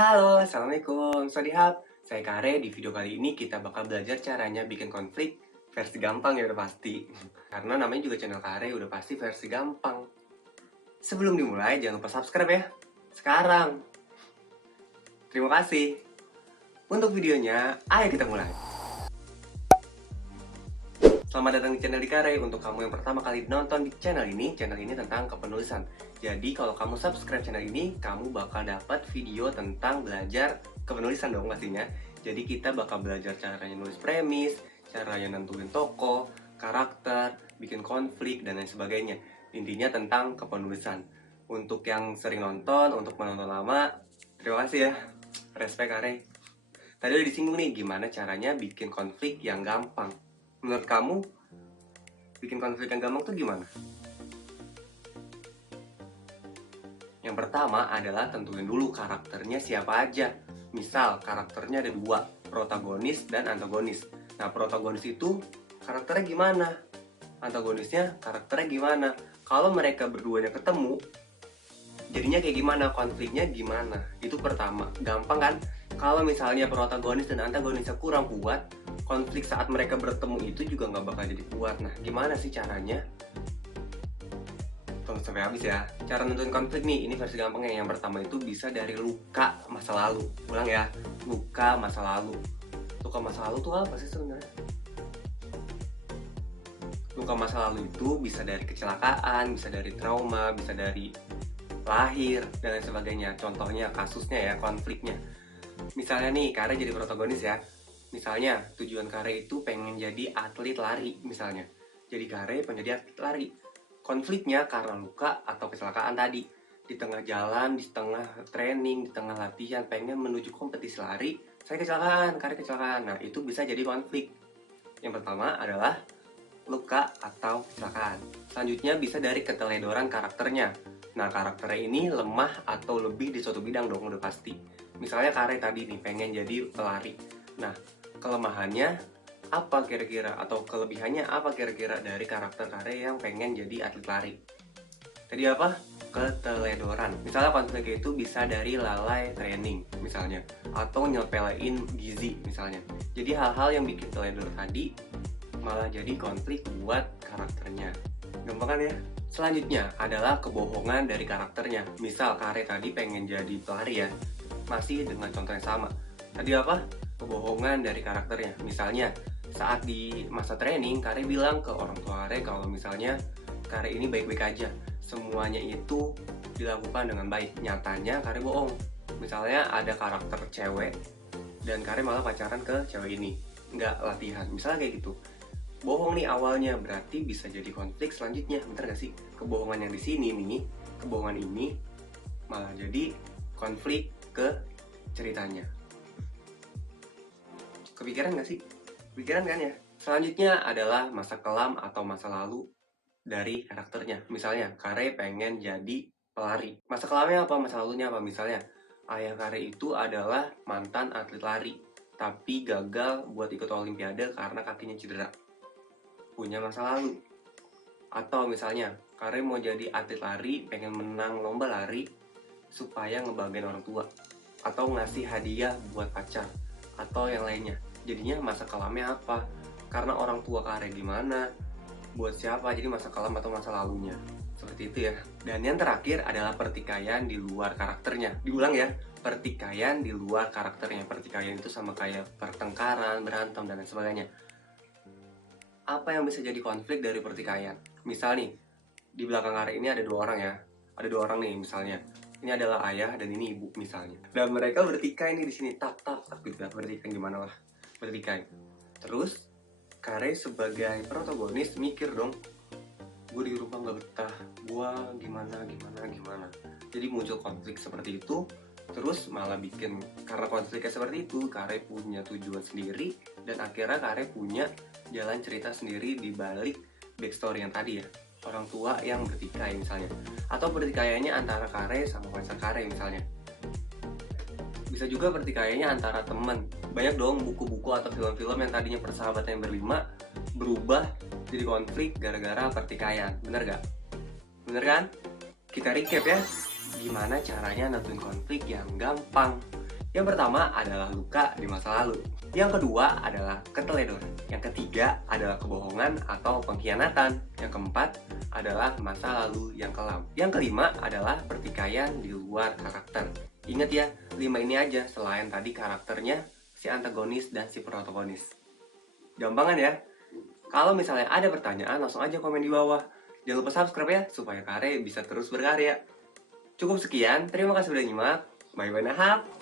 Halo, Assalamualaikum. Swadihab. Saya Kare. Di video kali ini kita bakal belajar caranya bikin konflik versi gampang ya udah pasti. Karena namanya juga channel Kare udah pasti versi gampang. Sebelum dimulai jangan lupa subscribe ya. Sekarang. Terima kasih. Untuk videonya, ayo kita mulai. Selamat datang di channel di Kare. Untuk kamu yang pertama kali nonton di channel ini tentang kepenulisan. Jadi kalau kamu subscribe channel ini, kamu bakal dapat video tentang belajar kepenulisan dong pastinya. Jadi kita bakal belajar caranya nulis premis, caranya nentuin tokoh, karakter, bikin konflik, dan lain sebagainya. Intinya tentang kepenulisan. Untuk yang sering nonton, untuk menonton lama, terima kasih ya. Respect Kare. Tadi udah disinggung nih gimana caranya bikin konflik yang gampang. Menurut kamu, bikin konflik yang gampang tuh gimana? Yang pertama adalah tentuin dulu karakternya siapa aja. Misal, karakternya ada dua, protagonis dan antagonis. Nah, protagonis itu karakternya gimana? Antagonisnya karakternya gimana? Kalau mereka berduanya ketemu, jadinya kayak gimana? Konfliknya gimana? Itu pertama. Gampang kan? Kalau misalnya protagonis dan antagonisnya kurang kuat, konflik saat mereka bertemu itu juga nggak bakal jadi kuat. Nah, gimana sih caranya? Tunggu sampai habis ya. Cara nentuin konflik nih, ini versi gampangnya. Yang pertama itu bisa dari luka masa lalu. Ulang ya, luka masa lalu. Luka masa lalu tuh apa sih sebenarnya? Luka masa lalu itu bisa dari kecelakaan, bisa dari trauma, bisa dari lahir, dan lain sebagainya. Contohnya, kasusnya ya, konfliknya. Misalnya nih, Kare jadi protagonis ya. Misalnya, tujuan Kare itu pengen jadi atlet lari, misalnya. Jadi Kare pengen jadi atlet lari. Konfliknya karena luka atau kecelakaan tadi. Di tengah jalan, di tengah training, di tengah latihan, pengen menuju kompetisi lari, saya kecelakaan, Kare kecelakaan. Nah, itu bisa jadi konflik. Yang pertama adalah luka atau kecelakaan. Selanjutnya bisa dari keteledoran karakternya. Nah, karakternya ini lemah atau lebih di suatu bidang dong, udah pasti. Misalnya Kare tadi nih, pengen jadi pelari. Nah, kelemahannya apa kira-kira? Atau kelebihannya apa kira-kira dari karakter Kare yang pengen jadi atlet lari? Tadi apa? Keteledoran. Misalnya konfliknya itu bisa dari lalai training, misalnya. Atau nyepelein gizi, misalnya. Jadi hal-hal yang bikin teledor tadi malah jadi konflik buat karakternya. Gampang kan ya? Selanjutnya adalah kebohongan dari karakternya. Misal Kare tadi pengen jadi pelari ya, masih dengan contoh yang sama. Tadi apa? Kebohongan dari karakternya. Misalnya saat di masa training, Kare bilang ke orang tua Kare kalau misalnya Kare ini baik-baik aja, semuanya itu dilakukan dengan baik. Nyatanya Kare bohong. Misalnya ada karakter cewek dan Kare malah pacaran ke cewek ini, nggak latihan. Misalnya kayak gitu. Bohong nih awalnya, berarti bisa jadi konflik selanjutnya, bener gak sih? Kebohongan yang di sini nih, kebohongan ini malah jadi konflik ke ceritanya. Kepikiran gak sih? Kepikiran kan ya? Selanjutnya adalah masa kelam atau masa lalu dari karakternya. Misalnya, Kare pengen jadi pelari. Masa kelamnya apa? Masa lalunya apa? Misalnya, ayah Kare itu adalah mantan atlet lari, tapi gagal buat ikut olimpiade karena kakinya cedera. Punya masa lalu. Atau misalnya Kare mau jadi atlet lari, pengen menang lomba lari supaya ngebanggain orang tua, atau ngasih hadiah buat pacar, atau yang lainnya. Jadinya masa kelamnya apa? Karena orang tua Kare gimana, buat siapa, jadi masa kelam atau masa lalunya. Seperti itu ya. Dan yang terakhir adalah pertikaian di luar karakternya. Diulang ya, pertikaian di luar karakternya. Pertikaian itu sama kayak pertengkaran, berantem, dan lain sebagainya. Apa yang bisa jadi konflik dari pertikaian? Misal nih, di belakang Kare ini ada dua orang ya. Ada dua orang nih misalnya. Ini adalah ayah dan ini ibu misalnya. Dan mereka bertikai nih di sini, tak gitu ya. Bertikai gimana lah? Bertikai. Terus Kare sebagai protagonis mikir dong, gue di rumah nggak betah, gue gimana. Jadi muncul konflik seperti itu. Terus malah bikin, karena konfliknya seperti itu, Kare punya tujuan sendiri, dan akhirnya Kare punya jalan cerita sendiri di balik backstory yang tadi ya, orang tua yang bertikai misalnya, atau pertikaiannya antara Kare sama pacar Kare misalnya. Bisa juga pertikaiannya antara teman. Banyak dong buku-buku atau film-film yang tadinya persahabatan yang berlima berubah jadi konflik gara-gara pertikaian. Bener gak? Bener kan? Kita recap ya. Gimana caranya nentuin konflik yang gampang. Yang pertama adalah luka di masa lalu. Yang kedua adalah keteledoran. Yang ketiga adalah kebohongan atau pengkhianatan. Yang keempat adalah masa lalu yang kelam. Yang kelima adalah pertikaian di luar karakter. Ingat ya, 5 ini aja selain tadi karakternya, si antagonis dan si protagonis. Gampangan ya? Kalau misalnya ada pertanyaan, langsung aja komen di bawah. Jangan lupa subscribe ya, supaya Kare bisa terus berkarya. Cukup sekian, terima kasih sudah nyimak. Bye-bye nahap.